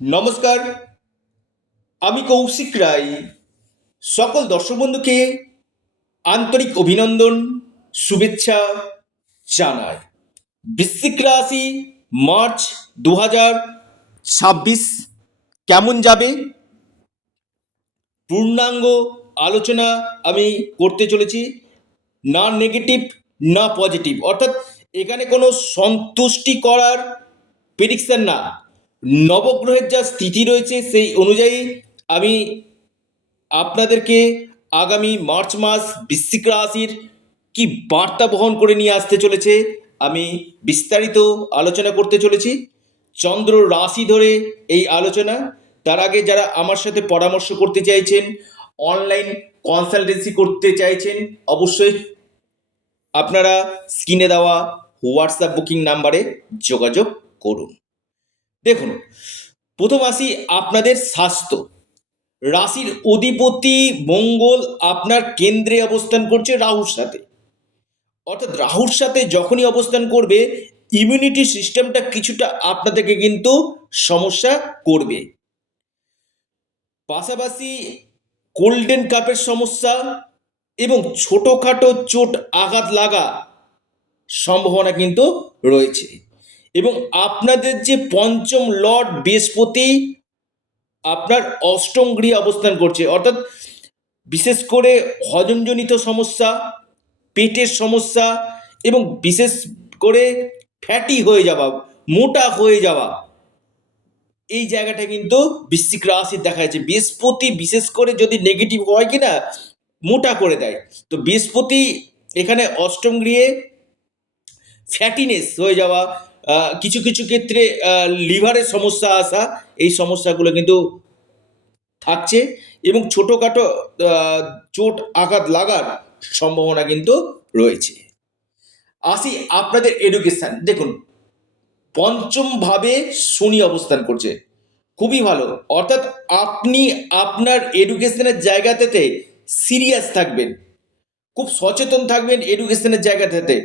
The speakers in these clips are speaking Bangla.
নমস্কার, আমি কৌশিক রায়। সকল দর্শক বন্ধুকে আন্তরিক অভিনন্দন, শুভেচ্ছা জানাই। বৃশ্চিক রাশি মার্চ 2026 কেমন যাবে পূর্ণাঙ্গ আলোচনা আমি করতে চলেছি। না নেগেটিভ না পজিটিভ, অর্থাৎ এখানে কোনো সন্তুষ্টি করার প্রেডিকশন না। নবগ্রহের যা স্থিতি রয়েছে সেই অনুযায়ী আমি আপনাদেরকে আগামী মার্চ মাস বৃশ্চিক রাশির কি বার্তা বহন করে নিয়ে আসতে চলেছে আমি বিস্তারিত আলোচনা করতে চলেছি। চন্দ্র রাশি ধরে এই আলোচনা। তার আগে যারা আমার সাথে পরামর্শ করতে চাইছেন, অনলাইন কনসালটেন্সি করতে চাইছেন, অবশ্যই আপনারা স্ক্রিনে দেওয়া হোয়াটসঅ্যাপ বুকিং নাম্বারে যোগাযোগ করুন। দেখুন, প্রথম আসি আপনাদের স্বাস্থ্য। রাশির অধিপতি মঙ্গল আপনার কেন্দ্রে অবস্থান করছে রাহুর সাথে, অর্থাৎ রাহুর সাথে যখনই অবস্থান করবে ইমিউনিটি সিস্টেমটা কিছুটা আপনাদেরকে কিন্তু সমস্যা করবে। পাশাপাশি গোল্ডেন কাপের সমস্যা এবং ছোটোখাটো চোট আঘাত লাগা সম্ভাবনা কিন্তু রয়েছে। এবং আপনাদের যে পঞ্চম লর্ড বৃহস্পতি আপনার অষ্টম গৃহে অবস্থান করছে, অর্থাৎ বিশেষ করে হজমজনিত সমস্যা, পেটের সমস্যা এবং বিশেষ করে ফ্যাটি হয়ে যাওয়া, মোটা হয়ে যাওয়া, এই জায়গাটা কিন্তু বৃশ্চিক রাশির দেখা যাচ্ছে। বৃহস্পতি বিশেষ করে যদি নেগেটিভ হয় কিনা মোটা করে দেয়, তো বৃহস্পতি এখানে অষ্টম গৃহে ফ্যাটিনেস হয়ে যাওয়া, কিছু কিছু ক্ষেত্রে লিভারের সমস্যা আসা, এই সমস্যাগুলো কিন্তু থাকছে এবং ছোটোখাটো চোট আঘাত লাগার সম্ভাবনা কিন্তু রয়েছে। আসি আপনাদের এডুকেশান। দেখুন, পঞ্চমভাবে শনি অবস্থান করছে, খুবই ভালো। অর্থাৎ আপনি আপনার এডুকেশনের জায়গাতে সিরিয়াস থাকবেন, খুব সচেতন থাকবেন এডুকেশনের জায়গাটাতে।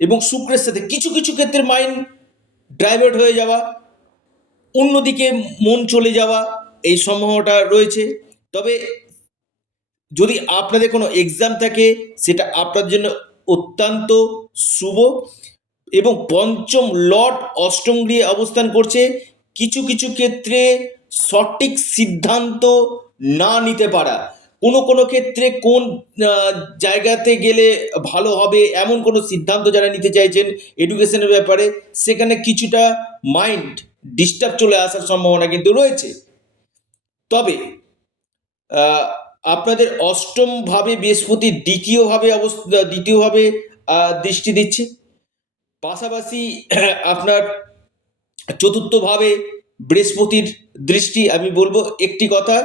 এবং শুক্রের সাথে কিছু কিছু ক্ষেত্রে মাইন্ড ডাইভার্ট হয়ে যাওয়া, অন্যদিকে মন চলে যাওয়া, এই সম্ভাবনাটা রয়েছে। তবে যদি আপনাদের কোনো এক্সাম থাকে সেটা আপনার জন্য অত্যন্ত শুভ। এবং পঞ্চম লর্ড অষ্টম গৃহে অবস্থান করছে, কিছু কিছু ক্ষেত্রে সঠিক সিদ্ধান্ত না নিতে পারা, কোনো কোনো ক্ষেত্রে কোন জায়গাতে গেলে ভালো হবে এমন কোনো সিদ্ধান্ত যারা নিতে চাইছেন এডুকেশনের ব্যাপারে, সেখানে কিছুটা মাইন্ড ডিস্টার্ব চলে আসার সম্ভাবনা কিন্তু রয়েছে। তবে আপনাদের অষ্টমভাবে বৃহস্পতি দ্বিতীয়ভাবে দৃষ্টি দিচ্ছে। পাশাপাশি আপনার চতুর্থভাবে বৃহস্পতির দৃষ্টি। আমি বলবো একটি কথা,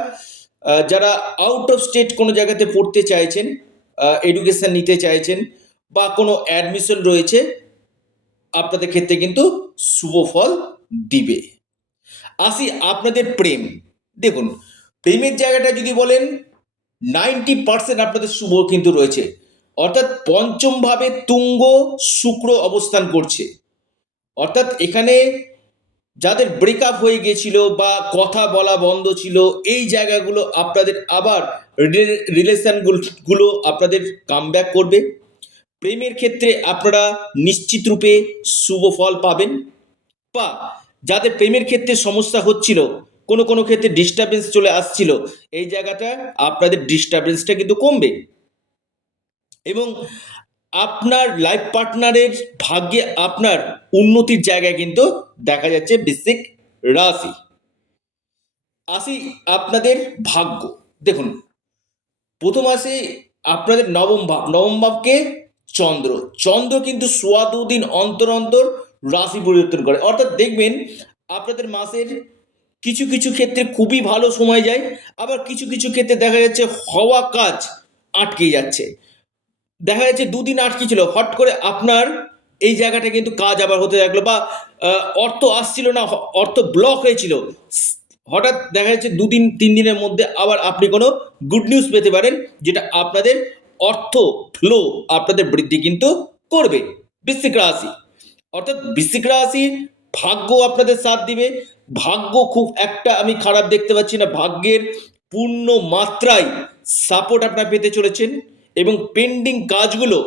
যারা আউট অফ স্টেট কোনো জায়গাতে পড়তে চাইছেন, এডুকেশন নিতে চাইছেন বা কোনো অ্যাডমিশন রয়েছে, আপনাদের ক্ষেত্রে কিন্তু শুভ ফল দিবে। আসি আপনাদের প্রেম। দেখুন, প্রেমের জায়গাটা যদি বলেন 90% আপনাদের শুভ কিন্তু রয়েছে। অর্থাৎ পঞ্চমভাবে তুঙ্গ শুক্র অবস্থান করছে, অর্থাৎ এখানে যাদের ব্রেকআপ হয়ে গেছিল বা কথা বলা বন্ধ ছিল, এই জায়গাগুলো আপনাদের আবার রিলেশনগুলো আপনাদের কামব্যাক করবে। প্রেমের ক্ষেত্রে আপনারা নিশ্চিত রূপে শুভ ফল পাবেন। বা যাদের প্রেমের ক্ষেত্রে সমস্যা হচ্ছিল, কোনো কোনো ক্ষেত্রে ডিস্টারবেন্স চলে আসছিল, এই জায়গাটা আপনাদের ডিস্টারবেন্সটা কিন্তু কমবে। এবং আপনার লাইফ পার্টনারের ভাগ্যে আপনার উন্নতির জায়গায় কিন্তু দেখা যাচ্ছে বৃশ্চিক রাশি। আসি আপনাদের ভাগ্য। দেখুন, প্রথম আসি আপনাদের নবম ভাবকে চন্দ্র। চন্দ্র কিন্তু সোয়া দুদিন অন্তর অন্তর রাশি পরিবর্তন করে, অর্থাৎ দেখবেন আপনাদের মাসের কিছু কিছু ক্ষেত্রে খুবই ভালো সময় যায়, আবার কিছু কিছু ক্ষেত্রে দেখা যাচ্ছে হওয়া কাজ আটকে যাচ্ছে। দেখা যাচ্ছে দুদিন আটকে ছিল, হট করে আপনার এই জায়গাটা কিন্তু কাজ আবার হতে লাগলো, বা অর্থ আসছিল না, অর্থ ব্লক হয়েছিল, হঠাৎ দেখা যাচ্ছে দুদিন তিন দিনের মধ্যে আবার আপনি কোনো গুড নিউজ পেতে পারেন, যেটা আপনাদের অর্থ ফ্লো আপনাদের বৃদ্ধি কিন্তু করবে। বৃশ্চিক রাশি, অর্থাৎ বৃশ্চিক রাশির ভাগ্য আপনাদের সাথ দিবে। ভাগ্য খুব একটা আমি খারাপ দেখতে পাচ্ছি না, ভাগ্যের পূর্ণ মাত্রায় সাপোর্ট আপনারা পেতে চলেছেন এবং পেন্ডিং কাজগুলো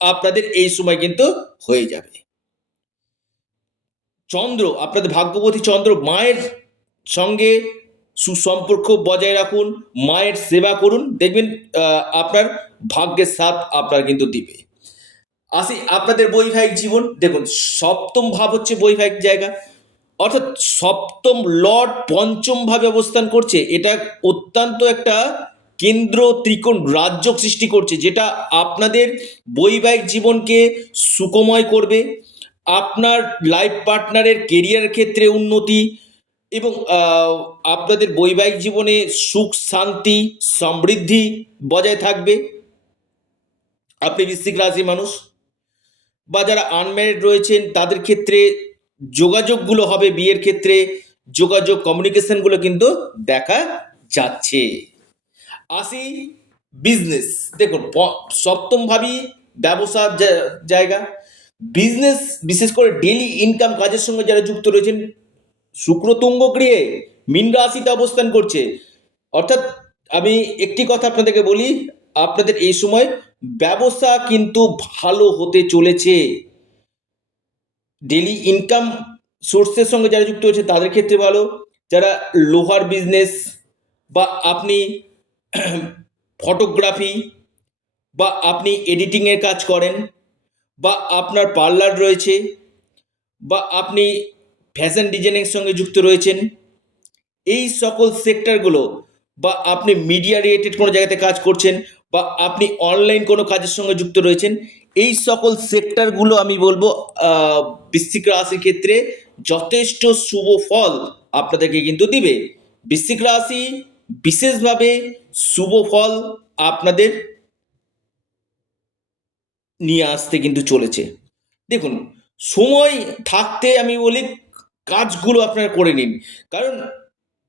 আপনাদের এই সময় কিন্তু হয়ে যাবে। চন্দ্র, আপনাদের ভাগ্যবতী চন্দ্র, মায়ের সঙ্গে সুসম্পর্ক বজায় রাখুন, মায়ের সেবা করুন, দেখবেন আপনার ভাগ্যের সাথ আপনার কিন্তু দিবে। আসি আপনাদের বৈবাহিক জীবন, দেখুন সপ্তম ভাব হচ্ছে বৈবাহিক জায়গা, অর্থাৎ সপ্তম লর্ড পঞ্চম ভাবে অবস্থান করছে। এটা অত্যন্ত একটা কেন্দ্র ত্রিকোণ রাজ্য সৃষ্টি করছে, যেটা আপনাদের বৈবাহিক জীবনকে সুখময় করবে, আপনার লাইফ পার্টনারের কেরিয়ার ক্ষেত্রে উন্নতি এবং আপনাদের বৈবাহিক জীবনে সুখ শান্তি সমৃদ্ধি বজায় থাকবে। আপনি বৃশ্চিক রাশি মানুষ বা যারা আনম্যারিড রয়েছেন তাদের ক্ষেত্রে যোগাযোগগুলো হবে, বিয়ের ক্ষেত্রে যোগাযোগ কমিউনিকেশনগুলো কিন্তু দেখা যাচ্ছে। আসি বিজনেস, দেখুন সপ্তম ভাবই ব্যবসার জায়গা, বিজনেস বিশেষ করে ডেলি ইনকাম কাজের সঙ্গে যারা যুক্ত রয়েছেন, শুক্র তুঙ্গ গৃহে মীন রাশিতে অবস্থান করছে, অর্থাৎ আমি একটি কথা আপনাদেরকে বলি, আপনাদের এই সময় ব্যবসা কিন্তু ভালো হতে চলেছে। ডেলি ইনকাম সোর্সের সঙ্গে যারা যুক্ত হয়েছে তাদের ক্ষেত্রে ভালো, যারা লোহার বিজনেস বা আপনি ফটোগ্রাফি বা আপনি এডিটিংয়ের কাজ করেন বা আপনার পার্লার রয়েছে বা আপনি ফ্যাশন ডিজাইনের সঙ্গে যুক্ত রয়েছেন, এই সকল সেক্টরগুলো বা আপনি মিডিয়া রিলেটেড কোনো জায়গাতে কাজ করছেন বা আপনি অনলাইন কোনো কাজের সঙ্গে যুক্ত রয়েছেন, এই সকল সেক্টরগুলো আমি বলবো বৃশ্চিক রাশির ক্ষেত্রে যথেষ্ট শুভ ফল আপনাদেরকে কিন্তু দিবে। বৃশ্চিক রাশি বিশেষভাবে শুভ ফল আপনাদের নিয়ে আসতে কিন্তু চলেছে। দেখুন সময় থাকতে আমি বলি কাজগুলো আপনারা করে নিন, কারণ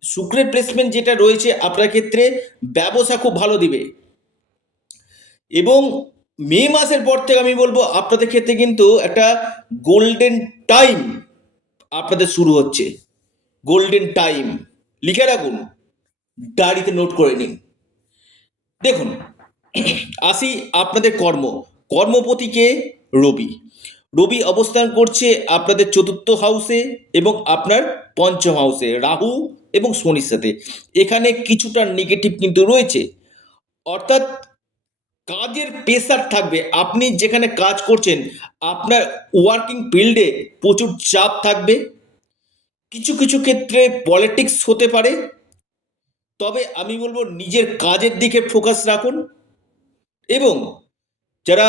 শুক্রের প্লেসমেন্ট যেটা রয়েছে আপনার ক্ষেত্রে ব্যবসা খুব ভালো দিবে এবং মে মাসের পর থেকে আমি বলবো আপনাদের ক্ষেত্রে কিন্তু একটা গোল্ডেন টাইম আপনাদের শুরু হচ্ছে। গোল্ডেন টাইম লিখে রাখুন, ডায়েরিতে নোট করে নিন। দেখুন আসি আপনাদের কর্মপতিকে রবি, রবি অবস্থান করছে আপনাদের চতুর্থ হাউসে এবং আপনার পঞ্চম হাউসে রাহু এবং শনির সাথে। এখানে কিছুটা নেগেটিভ কিন্তু রয়েছে, অর্থাৎ কাজের প্রেসার থাকবে, আপনি যেখানে কাজ করছেন আপনার ওয়ার্কিং ফিল্ডে প্রচুর চাপ থাকবে, কিছু কিছু ক্ষেত্রে পলিটিক্স হতে পারে, তবে আমি বলবো নিজের কাজের দিকে ফোকাস রাখুন এবং যারা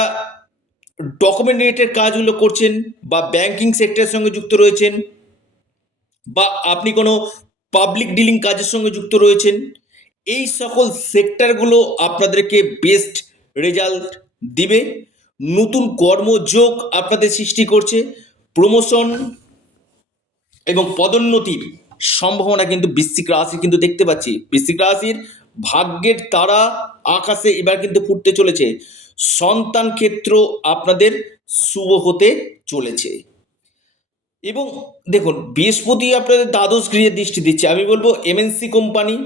ডকুমেন্ট রিলেটেড কাজগুলো করছেন বা ব্যাংকিং সেক্টরের সঙ্গে যুক্ত রয়েছেন বা আপনি কোনো পাবলিক ডিলিং কাজের সঙ্গে যুক্ত রয়েছেন, এই সকল সেক্টরগুলো আপনাদেরকে বেস্ট রেজাল্ট দিবে। নতুন কর্মযোগ আপনাদের সৃষ্টি করছে, প্রমোশন এবং পদোন্নতির সম্ভাবনা কিন্তু বৃশ্চিক রাশি কিন্তু দেখতে পাচ্ছি। বৃশ্চিক রাশির ভাগ্যের তারা আকাশে এবার কিন্তু ফুটতে চলেছে, সন্তান ক্ষেত্র আপনাদের শুভ হতে চলেছে এবং দেখুন বৃহস্পতি আপনাদের দ্বাদশ গৃহে দৃষ্টি দিচ্ছে। আমি বলবো এমএনসি কোম্পানি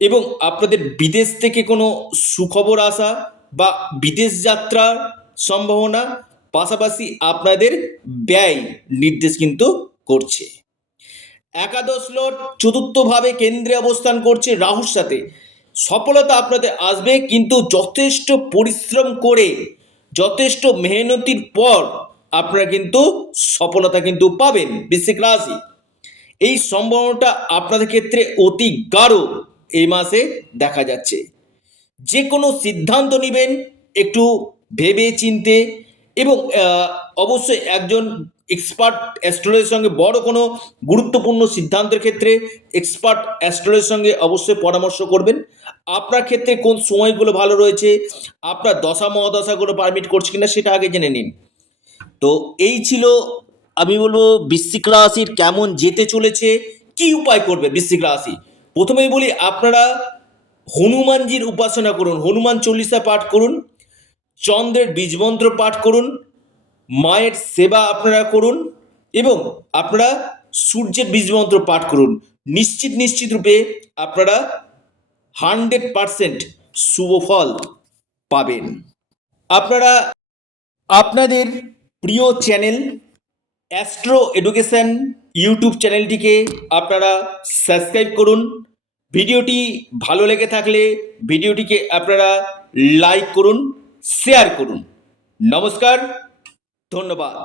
এবং আপনাদের বিদেশ থেকে কোনো সুখবর আসা বা বিদেশ যাত্রার সম্ভাবনা, পাশাপাশি আপনাদের ব্যয় নির্দেশ কিন্তু করছে। একাদশ লর্ড চতুর্থভাবে কেন্দ্রে অবস্থান করছে রাহুর সাথে, সফলতা আপনাদের আসবে কিন্তু যথেষ্ট পরিশ্রম করে যথেষ্ট মেহনতির পর আপনারা কিন্তু সফলতা কিন্তু পাবেন। বৃশ্চিক রাশি এই সম্ভাবনাটা আপনাদের ক্ষেত্রে অতি গাঢ় এই মাসে দেখা যাচ্ছে। যে কোনো সিদ্ধান্ত নেবেন একটু ভেবে চিনতে এবং অবশ্যই একজন এক্সপার্ট অ্যাস্ট্রোলজির সঙ্গে বড় কোনো গুরুত্বপূর্ণ সিদ্ধান্তের ক্ষেত্রে এক্সপার্ট অ্যাস্ট্রোলজির সঙ্গে অবশ্যই পরামর্শ করবেন। আপনার ক্ষেত্রে কোন সময়গুলো ভালো রয়েছে, আপনার দশা মহাদশাগুলো পারমিট করছে কিনা সেটা আগে জেনে নিন। তো এই ছিল আমি বলবো বৃশ্চিক রাশির কেমন যেতে চলেছে, কি উপায় করবে বৃশ্চিক রাশি। প্রথমেই বলি আপনারা হনুমানজির উপাসনা করুন, হনুমান চল্লিশা পাঠ করুন, চন্দ্রের বীজমন্ত্র পাঠ করুন, মায়ের সেবা আপনারা করুন এবং আপনারা সূর্যের বীজমন্ত্র পাঠ করুন। নিশ্চিত রূপে আপনারা 100% শুভ ফল পাবেন। আপনারা আপনাদের প্রিয় চ্যানেল অ্যাস্ট্রো এডুকেশন ইউটিউব চ্যানেলটিকে আপনারা সাবস্ক্রাইব করুন। ভিডিওটি ভালো লেগে থাকলে ভিডিওটিকে আপনারা লাইক করুন, শেয়ার করুন। নমস্কার, ধন্যবাদ।